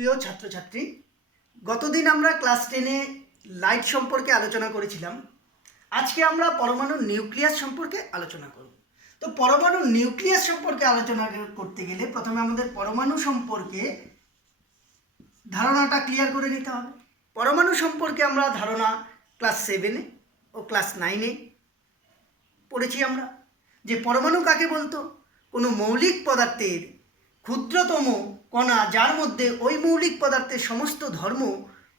প্রিয় ছাত্রছাত্রী, গতদিন আমরা ক্লাস 10-এ লাইট সম্পর্কে আলোচনা করেছিলাম। আজকে আমরা পরমাণুর নিউক্লিয়াস সম্পর্কে আলোচনা করব। তো পরমাণুর নিউক্লিয়াস সম্পর্কে আলোচনা করতে গেলে প্রথমে আমাদের পরমাণু সম্পর্কে ধারণাটা ক্লিয়ার করে নিতে হবে। পরমাণু সম্পর্কে আমরা ধারণা ক্লাস 7-এ ও ক্লাস 9-এ পড়েছি আমরা, যে পরমাণু কাকে বলতো? কোনো মৌলিক পদার্থের ক্ষুদ্রতম কণা, যার মধ্যে ওই মৌলিক পদার্থের সমস্ত ধর্ম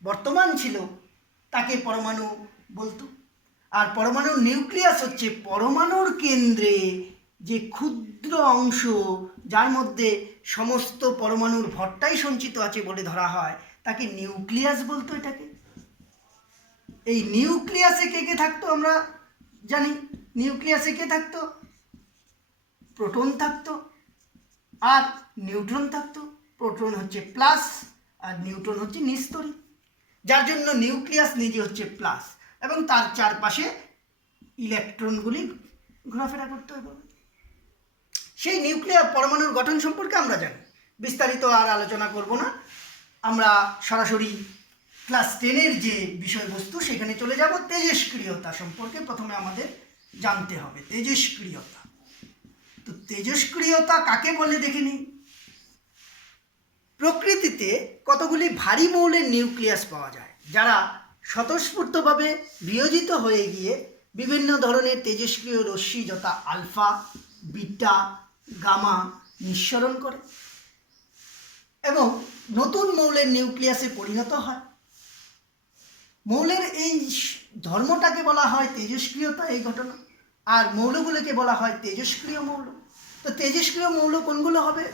বর্তমান ছিল, তাকে পরমাণু বলতো। আর পরমাণুর নিউক্লিয়াস হচ্ছে পরমাণুর কেন্দ্রে যে ক্ষুদ্র অংশ, যার মধ্যে সমস্ত পরমাণুর ভরটাই সঞ্চিত আছে বলে ধরা হয়, তাকে নিউক্লিয়াস বলতো। এটাকে, এই নিউক্লিয়াসে কে কে থাকতো আমরা জানি। নিউক্লিয়াসে কে থাকতো? প্রোটন থাকতো আর নিউট্রন থাকতো। প্রোটন হচ্ছে প্লাস আর নিউট্রন হচ্ছে নিস্তরী, যার জন্য নিউক্লিয়াস নিজে হচ্ছে প্লাস এবং তার চারপাশে ইলেকট্রনগুলি ঘোরাফেরা করতে হবে। সেই নিউক্লিয়ার পরমাণুর গঠন সম্পর্কে আমরা জানি, বিস্তারিত আর আলোচনা করব না। আমরা সরাসরি ক্লাস 10-এর যে বিষয়বস্তু সেখানে চলে যাব। তেজস্ক্রিয়তা সম্পর্কে প্রথমে আমাদের জানতে হবে। তেজস্ক্রিয়তা, তো তেজস্ক্রিয়তা কাকে বলে দেখে নিই। প্রকৃতিতে কতগুলি ভারী মৌলের নিউক্লিয়াস পাওয়া যায়, যারা স্বতঃস্ফূর্তভাবে বিয়োজিত হয়ে গিয়ে বিভিন্ন ধরনের তেজস্ক্রিয় রশ্মি যথা আলফা, বিটা, গামা নিঃসরণ করে এবং নতুন মৌলের নিউক্লিয়াসে পরিণত হয়। মৌলের এই ধর্মটাকে বলা হয় তেজস্ক্রিয়তা, এই ঘটনা। আর মৌলগুলোকে বলা হয় তেজস্ক্রিয় মৌল। তো তেজস্ক্রিয় মৌল কোনগুলো হবে?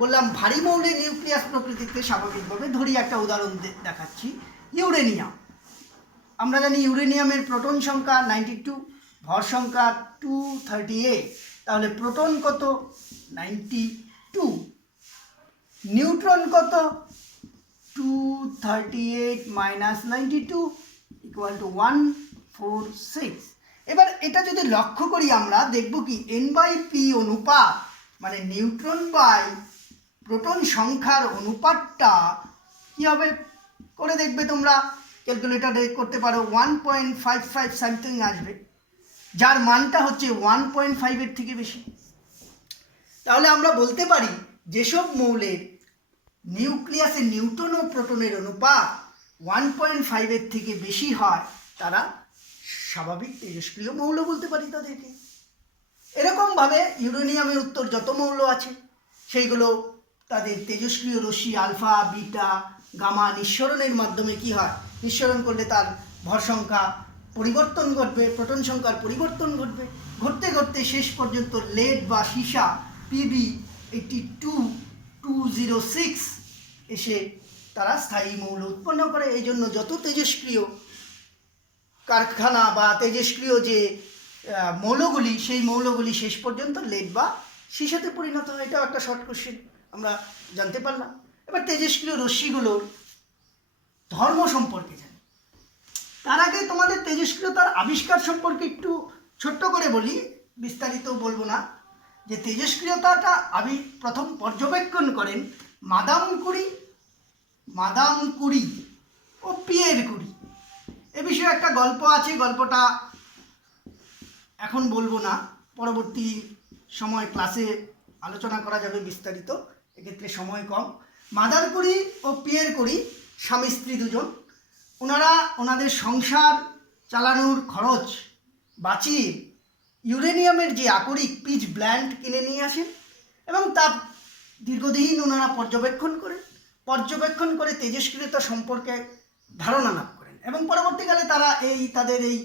বললাম ভারী মৌলের নিউক্লিয়াস প্রকৃতিতে স্বাভাবিকভাবে, ধরি একটা উদাহরণ দেখাচ্ছি, ইউরেনিয়াম। আমরা জানি ইউরেনিয়ামের প্রোটন সংখ্যা 92, ভর সংখ্যা 238। তাহলে প্রোটন কত? 92। নিউট্রন কত? 238 মাইনাস 92 ইকুয়াল টু 146। এবার এটা যদি লক্ষ্য করি আমরা দেখব কি N/P অনুপাত, মানে নিউট্রন বাই প্রোটন সংখ্যার অনুপাতটা কী হবে করে দেখবে তোমরা। ক্যালকুলেটারে করতে পারো, 1.55 সামথিং আসবে, যার মানটা হচ্ছে 1.5-এর থেকে বেশি। তাহলে আমরা বলতে পারি যেসব মৌলের নিউক্লিয়াসে নিউট্রন ও প্রোটনের অনুপাত 1.5-এর থেকে বেশি হয়, তারা স্বাভাবিক তেজস্ক্রিয় মৌল বলতে পারি তাদেরকে। এরকমভাবে ইউরেনিয়ামের উত্তর যত মৌল আছে সেইগুলো তাদের তেজস্ক্রিয় রশ্মি আলফা, বিটা, গামা নিঃসরণের মাধ্যমে কি হয়, নিঃসরণ করলে তার ভর সংখ্যা পরিবর্তন ঘটবে, প্রোটন সংখ্যার পরিবর্তন ঘটবে। ঘটতে ঘটতে শেষ পর্যন্ত লেড বা সীসা Pb82.206 এসে তারা স্থায়ী মৌল উৎপন্ন করে। এই জন্য যত তেজস্ক্রিয় কারখানা বা তেজস্ক্রিয় যে মৌলগুলি, সেই মৌলগুলি শেষ পর্যন্ত লেড বা সীসাতে পরিণত হয়। এটাও একটা শর্ট কোশ্চেন আমরা জানতে পারলাম। এবার তেজস্ক্রিয় রশ্মিগুলোর ধর্ম সম্পর্কে জানি। তার আগে তোমাদের তেজস্ক্রিয়তার আবিষ্কার সম্পর্কে একটু ছোট্ট করে বলি, বিস্তারিত বলবো না। যে তেজস্ক্রিয়তাটা প্রথম পর্যবেক্ষণ করেন মাদাম কুরি ও পিয়ের কুরি। এ বিষয়ে একটা গল্প আছে, গল্পটা এখন বলবো না, পরবর্তী সময় ক্লাসে আলোচনা করা যাবে বিস্তারিত, এক্ষেত্রে সময় কম। মাদার কুরি ও পিয়ের কুরি স্বামী স্ত্রী দুজন। ওনারা ওনাদের সংসার চালানোর খরচ বাঁচিয়ে ইউরেনিয়ামের যে আকরিক পিচ ব্ল্যান্ড কিনে নিয়ে আসেন এবং তা দীর্ঘদিন ওনারা পর্যবেক্ষণ করে তেজস্ক্রিয়তা সম্পর্কে ধারণা লাভ করেন এবং পরবর্তীকালে তারা তাদের এই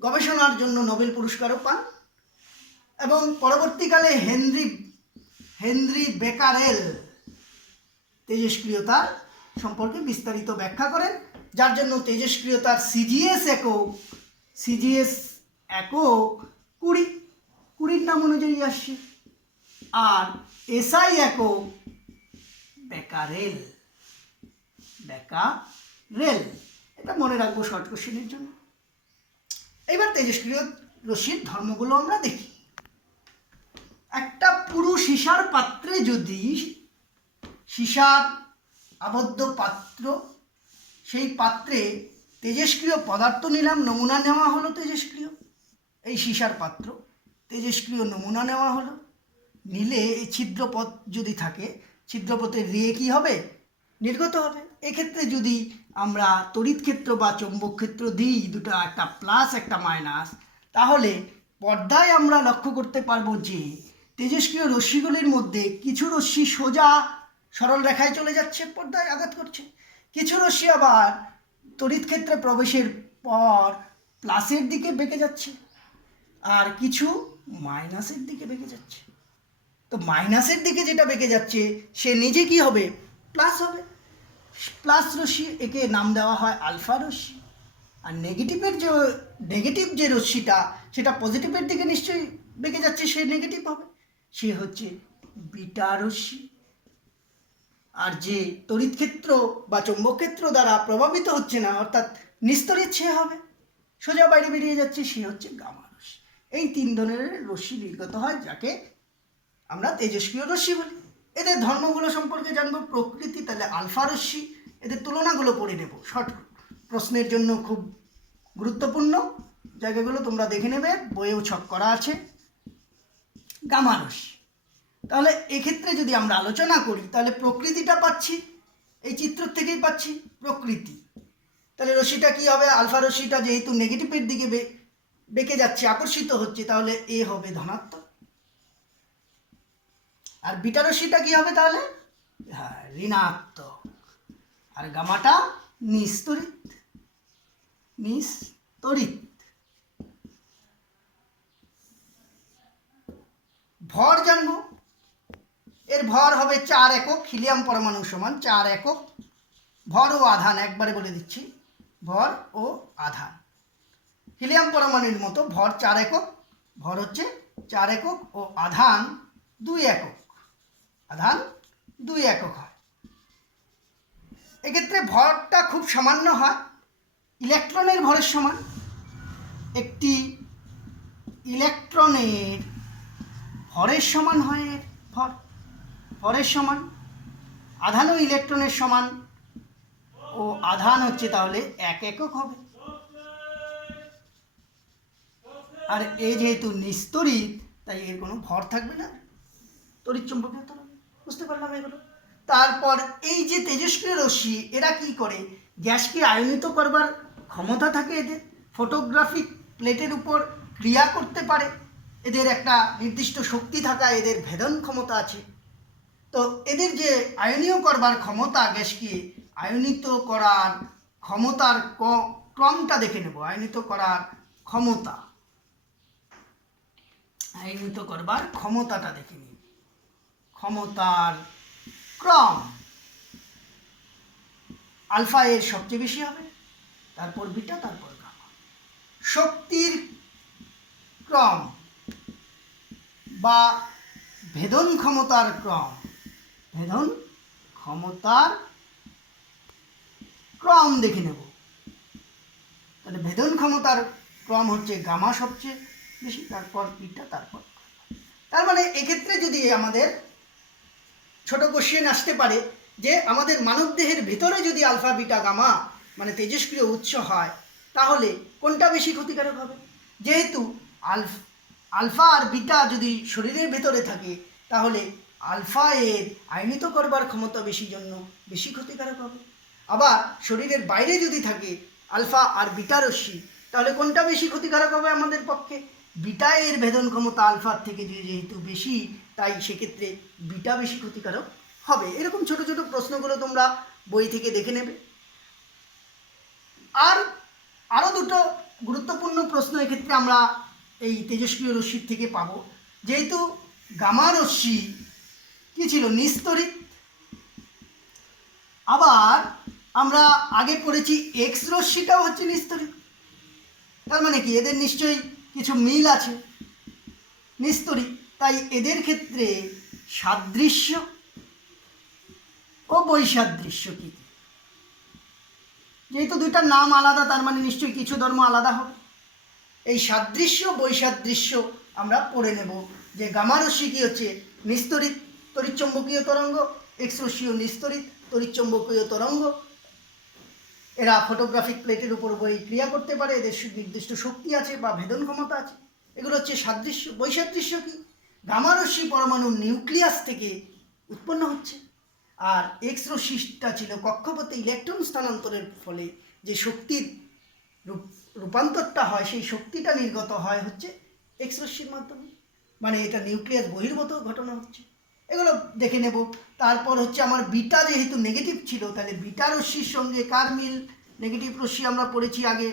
গবেষণার জন্য নোবেল পুরস্কারও পান। এবং পরবর্তীকালে হেনরি বেকারেল তেজস্ক্রিয়তার সম্পর্কে বিস্তারিত ব্যাখ্যা করেন, যার জন্য তেজস্ক্রিয়তার সিজিএস একক 20 নাম অনুযায়ী আসছে, আর এসআই একক বেকারেল। এটা মনে রাখবো শর্ট কোশ্চেনের জন্য। এবার তেজস্ক্রিয় রশ্মির ধর্মগুলো আমরা দেখি। একটা পুরু সীসার পাত্রে যদি সীসার আবদ্ধ পাত্র, সেই পাত্রে তেজস্ক্রিয় পদার্থ নিলাম, নমুনা নেওয়া হলো তেজস্ক্রিয়, এই সীসার পাত্র, তেজস্ক্রিয় নমুনা নেওয়া হলো, নিলে এই ছিদ্রপথ যদি থাকে, ছিদ্রপথের রে কী হবে, নির্গত হবে। এক্ষেত্রে যদি আমরা তড়িৎ ক্ষেত্র বা চৌম্বক ক্ষেত্র দিই দুটো, একটা প্লাস একটা মাইনাস, তাহলে পর্দায় আমরা লক্ষ্য করতে পারবো যে তেজস্ক্রিয় রশ্মিগুলির মধ্যে কিছু রশ্মি সোজা সরল রেখায় চলে যাচ্ছে, পর্দায় আঘাত করছে, কিছু রশ্মি আবার তড়িৎ ক্ষেত্রে প্রবেশের পর প্লাসের দিকে বেঁকে যাচ্ছে, আর কিছু মাইনাসের দিকে বেঁকে যাচ্ছে। তো মাইনাসের দিকে যেটা বেঁকে যাচ্ছে সে নিজে কি হবে, প্লাস হবে, প্লাস রশ্মি, একে নাম দেওয়া হয় আলফা রশ্মি। আর নেগেটিভ যে রশ্মিটা সেটা পজিটিভের দিকে নিশ্চয়ই বেঁকে যাচ্ছে, সে নেগেটিভ হবে, সে হচ্ছে বিটা রশ্মি। আর যে তড়িৎ ক্ষেত্র বা চৌম্বক ক্ষেত্র দ্বারা প্রভাবিত হচ্ছে না, অর্থাৎ নিস্তরিত, সে হবে সোজা বাইরে বেরিয়ে যাচ্ছে, সে হচ্ছে গামা রশ্মি। এই তিন ধরনের রশ্মি নির্গত হয়, যাকে আমরা তেজস্ক্রিয় রশ্মি বলি। এদের ধর্মগুলো সম্পর্কে জানবো, প্রকৃতি, তাহলে আলফা রশ্মি, এদের তুলনাগুলো পড়ে নেব, শর্ট প্রশ্নের জন্য খুব গুরুত্বপূর্ণ জায়গাগুলো তোমরা দেখে নেবে, বইয়েও ছক করা আছে। গামা রশ্মি, তাহলে এক্ষেত্রে যদি আমরা আলোচনা করি তাহলে প্রকৃতিটা পাচ্ছি, এই চিত্র থেকেই পাচ্ছি প্রকৃতি। তাহলে রশ্মিটা কী হবে, আলফা রশ্মিটা যেহেতু নেগেটিভের দিকে বেঁকে যাচ্ছে, আকর্ষিত হচ্ছে, তাহলে এ হবে ধনাত্মক। আর বিটা রশ্মিটা কী হবে তাহলে, হ্যাঁ, ঋণাত্মক। আর গামাটা নিস্তরিত। ভর জানবো, এর ভর হবে 4 একক, হিলিয়াম পরমাণু সমান 4 একক। ভর ও আধান একবারে বলে দিচ্ছি, ভর ও আধান হিলিয়াম পরমাণুর মতো, ভর 4 একক, ভর হচ্ছে 4 একক, ও আধান 2 একক, আধান 2 একক হয়। এক্ষেত্রে ভরটা খুব সামান্য হয়, ইলেকট্রনের ভরের সমান। একটি ইলেকট্রনের ভরের সমান হয় এর ভর, ভরের সমান। আধানও ইলেকট্রনের সমান, ও আধান হচ্ছে তাহলে 1 একক হবে। আর এ যেহেতু নিস্তরিত, তাই এর কোনো ভর থাকবে না, তড়িৎচুম্বকীয় তরঙ্গ। বুঝতে পারলাম এগুলো। তারপর এই যে তেজস্ক্রিয় রশ্মি, এরা কি করে, গ্যাসকে আয়নিত করবার ক্ষমতা থাকে এদের, ফটোগ্রাফিক প্লেটের উপর ক্রিয়া করতে পারে, এদের একটা নির্দিষ্ট শক্তি থাকা, এদের ভেদন ক্ষমতা আছে। তো এদের যে আয়নীয় করবার ক্ষমতা, গ্যাসকে আয়নিত করার ক্ষমতার ক্রমটা দেখে নেব। আয়নিত করার ক্ষমতা, আয়নিত করবার ক্ষমতাটা দেখে নিই। ক্ষমতার ক্রম, আলফা এর সবচেয়ে বেশি হবে, তারপর বিটা, তারপর গামা। শক্তির ক্রম বা ভেদন ক্ষমতার ক্রম, ভেদন ক্ষমতার ক্রম দেখে নেব। তাহলে ভেদন ক্ষমতার ক্রম হচ্ছে গামা সবচেয়ে বেশি, তারপর বিটা, তারপর। তার মানে এক্ষেত্রে যদি আমাদের ছোট কোশ্চেন আসতে পারে যে আমাদের মানবদেহের ভেতরে যদি আলফা বিটা গামা মানে তেজস্ক্রিয় উৎস হয়, তাহলে কোনটা বেশি ক্ষতিকারক হবে? যেহেতু আলফা আর বিটা যদি শরীরের ভেতরে থাকে, তাহলে আলফা এর আয়নিত করবার ক্ষমতা বেশি জন্য বেশি ক্ষতিকারক হবে। আবার শরীরের বাইরে যদি থাকে আলফা আর বিটা রশ্মি, তাহলে কোনটা বেশি ক্ষতিকারক হবে আমাদের পক্ষে? বিটা এর ভেদন ক্ষমতা আলফার থেকে যেহেতু বেশি, তাই সেক্ষেত্রে বিটা বেশি ক্ষতিকারক হবে। এরকম ছোট ছোট প্রশ্নগুলো তোমরা বই থেকে দেখে নেবে। আর আরও দুটো গুরুত্বপূর্ণ প্রশ্ন এক্ষেত্রে আমরা এই তেজস্ক্রিয় রশ্মির থেকে পাবো। যেহেতু গামা রশ্মি কী ছিল, নিস্তরিত। আবার আমরা আগে পড়েছি এক্স রশ্মিটাও হচ্ছে নিস্তরিত। তার মানে কি, এদের নিশ্চয়ই কিছু মিল আছে, নিস্তরিত। তাই এদের ক্ষেত্রে সাদৃশ্য ও বৈসাদৃশ্য কী? যেহেতু দুইটার নাম আলাদা, তার মানে নিশ্চয়ই কিছু ধর্ম আলাদা হবে। এই সাদৃশ্য বৈসাদৃশ্য আমরা পড়ে নেব যে গামা রশ্মি কী হচ্ছে, নিস্তরিত তড়িৎচুম্বকীয় তরঙ্গ, এক্স রশ্মিও নিস্তরিত তড়িৎচুম্বকীয় তরঙ্গ। এরা ফটোগ্রাফিক প্লেটের উপর ক্রিয়া করতে পারে, এদের নির্দিষ্ট শক্তি আছে বা ভেদন ক্ষমতা আছে। এগুলো হচ্ছে সাদৃশ্য। বৈসাদৃশ্য কি? গামা রশ্মি পরমাণুর নিউক্লিয়াস থেকে উৎপন্ন হচ্ছে, আর এক্স রশ্মিটা ছিল কক্ষপথে ইলেকট্রন স্থানান্তরের ফলে যে শক্তির রূপান্তরটা হয়, সেই শক্তিটা নির্গত হয় হচ্ছে এক্স রশ্মির মাধ্যমে, মানে এটা নিউক্লিয়াস বহির্ভূত ঘটনা হচ্ছে। এগুলো দেখে নেব। তারপর হচ্ছে আমার বিটা যেহেতু নেগেটিভ ছিল, তাহলে বিটা রশ্মির সঙ্গে কার মিল? নেগেটিভ রশ্মি আমরা পড়েছি আগে,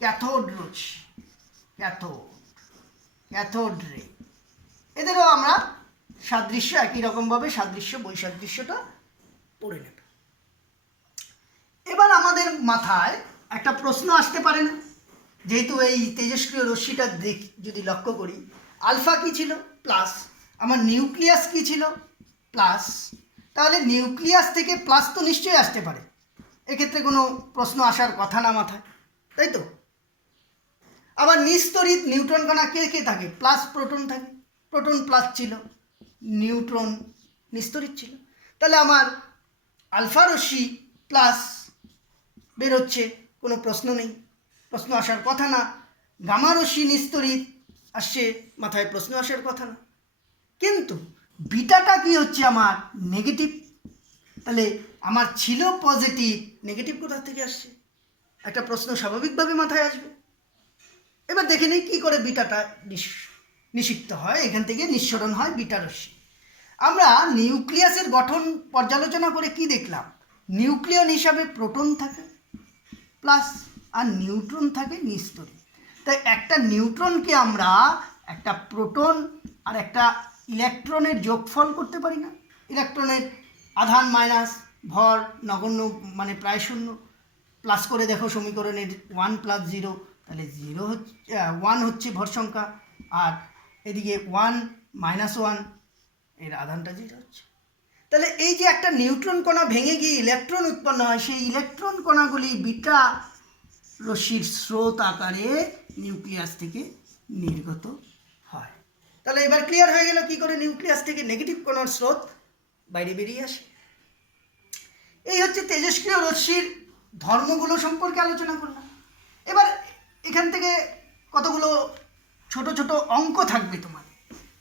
ক্যাথোড রশ্মি, ক্যাথোড রে। এদেরও আমরা সাদৃশ্য একই রকমভাবে সাদৃশ্য বৈসাদৃশ্যটা পড়ে নেব। এবার আমাদের মাথায় একটা প্রশ্ন আসতে পারে না, যেহেতু এই তেজস্ক্রিয় রশ্মিটা যদি লক্ষ্য করি, আলফা কি ছিল? প্লাস। আমার নিউক্লিয়াস কি ছিল? প্লাস। তাহলে নিউক্লিয়াস থেকে প্লাস তো নিশ্চয়ই আসতে পারে, এক্ষেত্রে কোনো প্রশ্ন আসার কথা না মাথায়, তাই তো? আবার নিস্তরিত নিউট্রন কণা কে কে থাকে? প্লাস প্রোটন থাকে, প্রোটন প্লাস ছিল, নিউট্রন নিস্তরিত ছিল। তাহলে আমার আলফা রশ্মি প্লাস বেরোচ্ছে, কোনো প্রশ্ন নেই, প্রশ্ন আসার কথা না। গামা রশ্মি নিস্তরিত আসছে, মাথায় প্রশ্ন আসার কথা না। কিন্তু বিটাটা কি হচ্ছে? আমার নেগেটিভ। তাহলে আমার ছিল পজিটিভ, নেগেটিভ কোথা থেকে আসছে? একটা প্রশ্ন স্বাভাবিকভাবে মাথায় আসবে। এবার দেখে নিই কী করে বিটাটা নিষিক্ত হয়, এখান থেকে নিঃসরণ হয় বিটা রশ্মি। আমরা নিউক্লিয়াসের গঠন পর্যালোচনা করে কি দেখলাম? নিউক্লিয়ন হিসাবে প্রোটন থাকে প্লাস, আর নিউট্রন থাকে নিস্তরিত। তাই একটা নিউট্রনকে আমরা একটা প্রোটন আর একটা ইলেকট্রনের যোগফল করতে পারি না? ইলেকট্রনের আধান মাইনাস ভর নগণ্য, মানে প্রায় শূন্য। প্লাস করে দেখো সমীকরণের 1 + 0, তাহলে 0 হচ্ছে 1 হচ্ছে ভর সংখ্যা, আর এদিকে 1 - 1 এর আধানটা 0 হচ্ছে। তাহলে এই যে একটা নিউট্রন কণা ভেঙে গিয়ে ইলেকট্রন উৎপন্ন হয়, সেই ইলেকট্রন কণাগুলি বিটা রশ্মির স্রোত আকারে নিউক্লিয়াস থেকে নির্গত হয়। তাহলে এবার ক্লিয়ার হয়ে গেল কি করে নিউক্লিয়াস থেকে নেগেটিভ কণার স্রোত বাইরে বেরিয়ে আসে। এই হচ্ছে তেজস্ক্রিয় রশ্মির ধর্মগুলো সম্পর্কে আলোচনা করলাম। এবার এখান থেকে কতগুলো ছোট ছোট অঙ্ক থাকবে তোমার,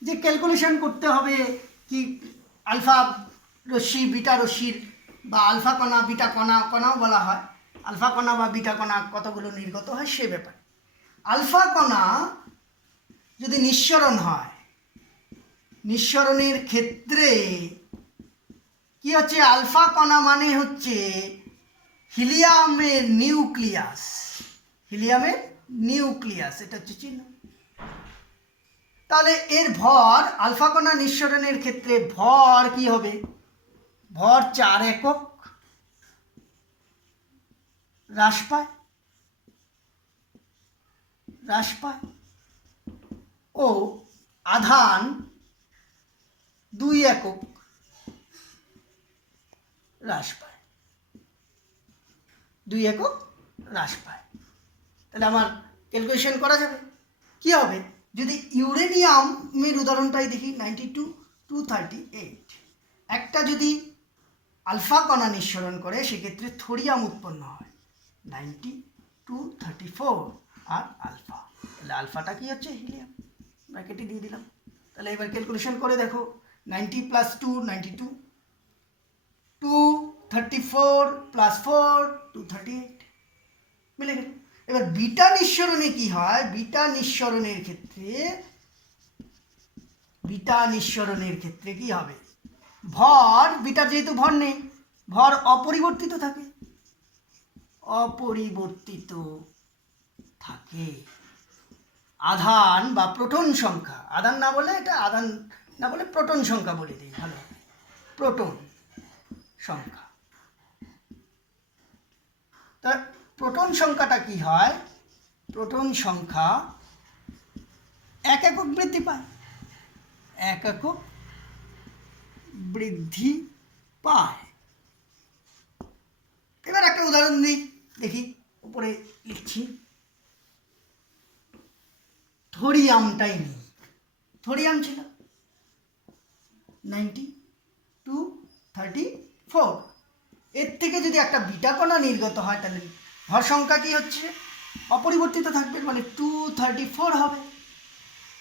যে ক্যালকুলেশন করতে হবে কি আলফা রশ্মি বিটা রশ্মির, বা আলফা কণা বিটা কণাও বলা হয়, আলফা কণা বা বিটা কণা কতগুলো নির্গত হয় সে ব্যাপারে। আলফা কণা যদি নিঃসরণ হয়, নিঃসরণের ক্ষেত্রে কি হচ্ছে? আলফা কণা মানে হচ্ছে হিলিয়ামের নিউক্লিয়াস, হিলিয়ামের নিউক্লিয়াস, এটা হচ্ছে চিহ্ন। তাহলে এর ভর, আলফা কণা নিঃসরণের ক্ষেত্রে ভর কি হবে? ভর 4 একক হ্রাস পায় ও আধান 2 একক হ্রাস পায়, 2 একক হ্রাস পায়। তাহলে আমার ক্যালকুলেশন করা যাবে। কি হবে? যদি ইউরেনিয়ামের উদাহরণটাই দেখি, 92 238, একটা যদি আলফা কণা নিঃসরণ করে সেক্ষেত্রে থোরিয়াম উৎপন্ন হয় 90 234 আর আলফা। তাহলে আলফাটা কি হচ্ছে? হিলিয়াম, ব্র্যাকেটে দিয়ে দিলাম। তাহলে এবার ক্যালকুলেশন করে দেখো, 90 + 2 92, 234 + 4 238, মিলে গেল। এবার বিটা নিঃসরণে কি হয়? বিটা নিঃসরণের ক্ষেত্রে কি হবে? ভর, বিটার যেহেতু ভর নেই, ভর অপরিবর্তিত থাকে, আধান বা প্রোটন সংখ্যা, আধান না বলে এটা আধান না বলে প্রোটন সংখ্যা বলে দিই, ভালো, প্রোটন সংখ্যা। তা প্রোটন সংখ্যাটা কি হয়? প্রোটন সংখ্যা 1 একক বৃদ্ধি পায়, 1 একক বৃদ্ধি পায়। এবার একটা উদাহরণ দিই, দেখি, উপরে লিখছি, থোরিয়ামটাই নেই। থোরিয়াম ছিল 90 234, এর থেকে যদি একটা বিটা কণা নির্গত হয় তাহলে ভর সংখ্যা কি হচ্ছে, অপরিবর্তিত থাকবে, মানে 234 হবে।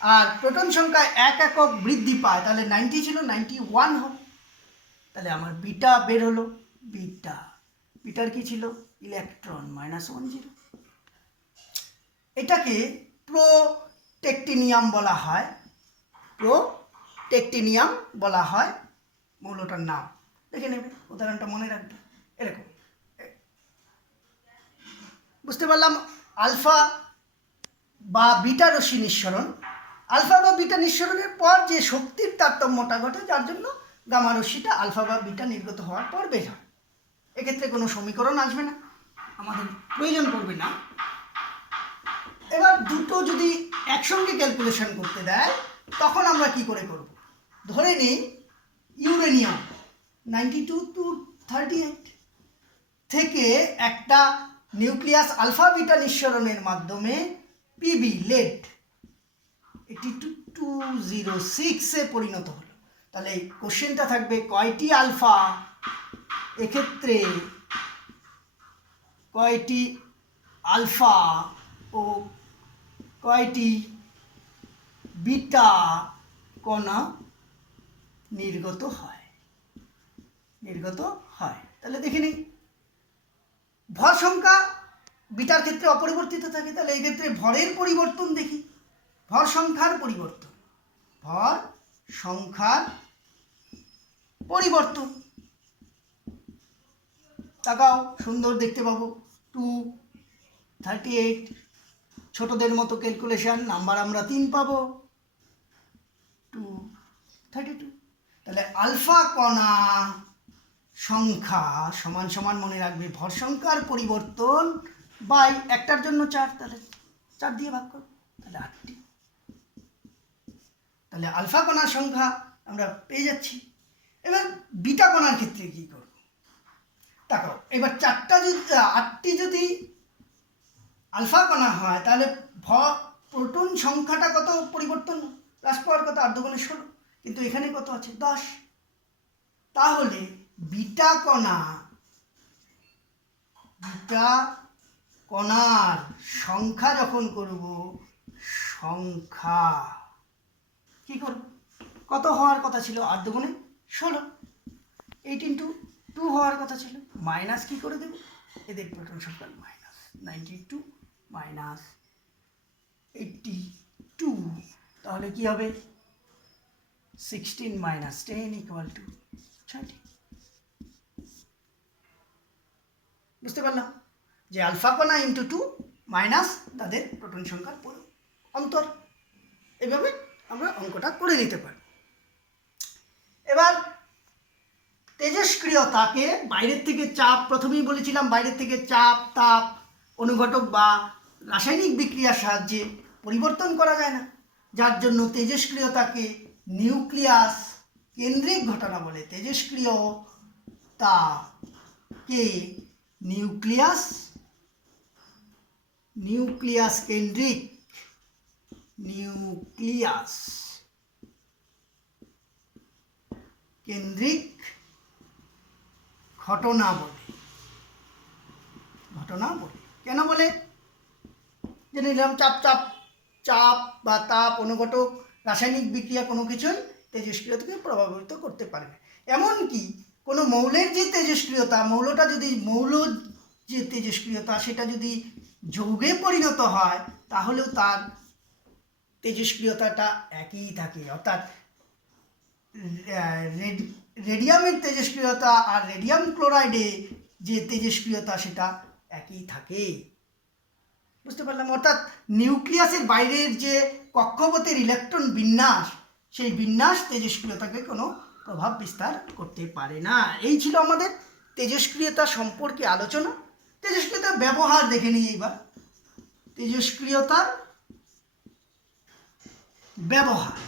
আর প্রোটন সংখ্যা 1 একক বৃদ্ধি পায়, তাহলে 90 ছিল 91 হবে। তাহলে আমার বিটা বের হলো। বিটার কি ছিল, ইলেকট্রন -10। এটাকে প্রোটেক্টিনিয়াম বলা হয়, মৌলটার নাম। দেখে নেবে, উদাহরণটা মনে রাখবে এরকম। বুঝতে পারলাম আলফা বা বিটা রশ্মি নিঃসরণ, আলফা বা বিটা নিঃসরণের পর যে শক্তির তারতম্যটা ঘটে, যার জন্য গামা রশ্মিটা আলফা বা বিটা নির্গত হওয়ার পর বের হয়। এক্ষেত্রে কোনো সমীকরণ আসবে না, আমাদের প্রয়োজন পড়বে না। এবার দুটো যদি একসঙ্গে ক্যালকুলেশন করতে দেয় তখন আমরা কি করে করব, ধরে নিই ইউরেনিয়াম 92 to 38 থেকে একটা নিউক্লিয়াস আলফা বিটা নিঃসরণের মাধ্যমে পিবি লেড 82 এ পরিণত হলো। তাহলে কোশ্চেনটা থাকবে কয়টি আলফা, এক্ষেত্রে কয়টি আলফা ও কয়টি বিটা কণা নির্গত হয়। তাহলে দেখে নিই, ভর সংখ্যা বিটার ক্ষেত্রে অপরিবর্তিত থাকে, তাহলে এই ক্ষেত্রে ভরের পরিবর্তন দেখি, ভর সংখ্যার পরিবর্তন তাকাও, সুন্দর দেখতে পাবো 238, ছোটদের মতো ক্যালকুলেশন, নাম্বার আমরা 3 পাবো, 232। তাহলে আলফা কণা সংখ্যা সমান সমান মনে রাখবে ভর সংখ্যার পরিবর্তন বাই একটার জন্য 4, তাহলে 4 দিয়ে ভাগ করব, তাহলে 8টি। তাহলে আলফা কণার সংখ্যা আমরা পেয়ে যাচ্ছি। এবার বিটা কণার ক্ষেত্রে কি করব, তাকাও এবার 8টি যদি আলফা কণা হয় তাহলে প্রোটন সংখ্যাটা কত পরিবর্তন, হ্রাস পাওয়ার কথা 8 × 16, কিন্তু এখানে কত আছে 10। তাহলে বিটা কণার সংখ্যা যখন করব, কি করব, কত হওয়ার কথা ছিল, 8 × 16, 8 × 2 হওয়ার কথা ছিল, মাইনাস কি করে দেব, এদের প্রোটন সংখ্যা -92 - 82, তাহলে কি হবে 16 - 10 = 6টি। বুঝতে পারলাম যে আলফা কণা ইন্টু 2 মাইনাস তাদের প্রোটন সংখ্যার অন্তর। এভাবে আমরা অঙ্কটা করে নিতে পারি। এবার তেজস্ক্রিয়তাকে বাইরের থেকে চাপ, প্রথমেই বলেছিলাম বাইরের থেকে চাপ, তাপ, অনুঘটক বা রাসায়নিক বিক্রিয়ার সাহায্যে পরিবর্তন করা যায় না, যার জন্য তেজস্ক্রিয়তাকে নিউক্লিয়াস কেন্দ্রিক ঘটনা বলে। তেজস্ক্রিয়তাকে নিউক্লিয়াস কেন্দ্রিক ঘটনা বলে। কেন বলে, জেনে নিলাম। চাপ বা তাপ, অনুঘটক, রাসায়নিক বিক্রিয়া কোনো কিছুই তেজস্ক্রিয়তাকে প্রভাবিত করতে পারে না। এমনকি কোনো মৌলের যে তেজস্ক্রিয়তা, মৌল যে তেজস্ক্রিয়তা সেটা যদি যৌগে পরিণত হয় তাহলেও তার তেজস্ক্রিয়তাটা একই থাকে। অর্থাৎ রেডিয়ামের তেজস্ক্রিয়তা আর রেডিয়াম ক্লোরাইডে যে তেজস্ক্রিয়তা সেটা একই থাকে। বুঝতে পারলাম। অর্থাৎ নিউক্লিয়াসের বাইরের যে কক্ষপথের ইলেকট্রন বিন্যাস, সেই বিন্যাস তেজস্ক্রিয়তাকে কোনো প্রভাব বিস্তার করতে পারে না। এই ছিল আমাদের তেজস্ক্রিয়তা সম্পর্কে আলোচনা। তেজস্ক্রিয়তার ব্যবহার দেখে নিই এবার। তেজস্ক্রিয়তার ব্যবহার,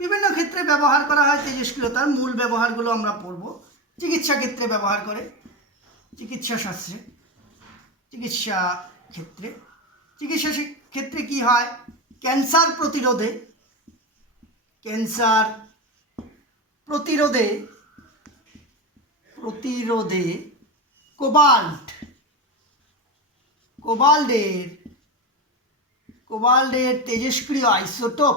বিভিন্ন ক্ষেত্রে ব্যবহার করা হয় তেজস্ক্রিয়তার। মূল ব্যবহারগুলো আমরা পড়ব। চিকিৎসা ক্ষেত্রে ব্যবহার করে, চিকিৎসা ক্ষেত্রে কি হয়, ক্যান্সার প্রতিরোধে কোবাল্টের তেজস্ক্রিয় আইসোটোপ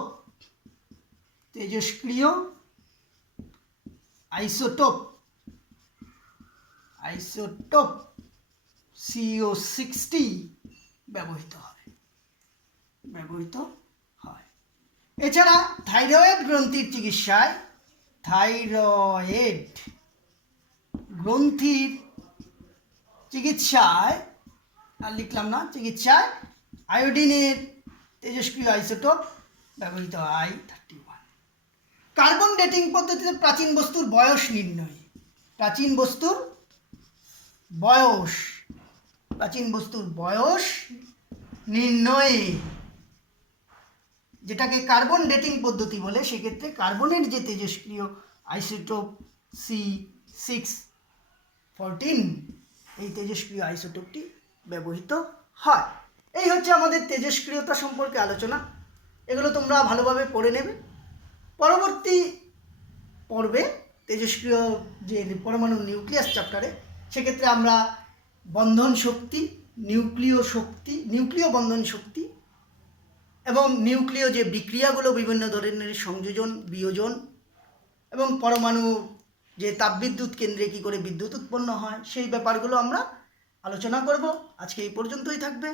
CO60 ব্যবহৃত হয়। এছাড়া থাইরয়েড গ্রন্থির চিকিৎসায় চিকিৎসায় আয়োডিনের তেজস্ক্রিয় আইসোটোপ ব্যবহৃত হয় I31। কার্বন ডেটিং পদ্ধতিতে প্রাচীন বস্তুর বয়স নির্ণয়ে, যেটাকে কার্বন ডেটিং পদ্ধতি বলে, সেক্ষেত্রে কার্বনের যে তেজস্ক্রিয় আইসোটোপ C614, এই তেজস্ক্রিয় আইসোটোপটি ব্যবহৃত হয়। এই হচ্ছে আমাদের তেজস্ক্রিয়তা সম্পর্কে আলোচনা। এগুলো তোমরা ভালোভাবে পড়ে নেবে। পরবর্তী পর্বে তেজস্ক্রিয় যে পরমাণু নিউক্লিয়াস চ্যাপ্টারে, সেক্ষেত্রে আমরা বন্ধন শক্তি, নিউক্লিয় বন্ধন শক্তি এবং নিউক্লিয় যে বিক্রিয়াগুলো, বিভিন্ন ধরনের সংযোজন, বিয়োজন এবং পরমাণু যে তাপবিদ্যুৎ কেন্দ্রে কী করে বিদ্যুৎ উৎপন্ন হয়, সেই ব্যাপারগুলো আমরা আলোচনা করব। আজকে এই পর্যন্তই থাকবে।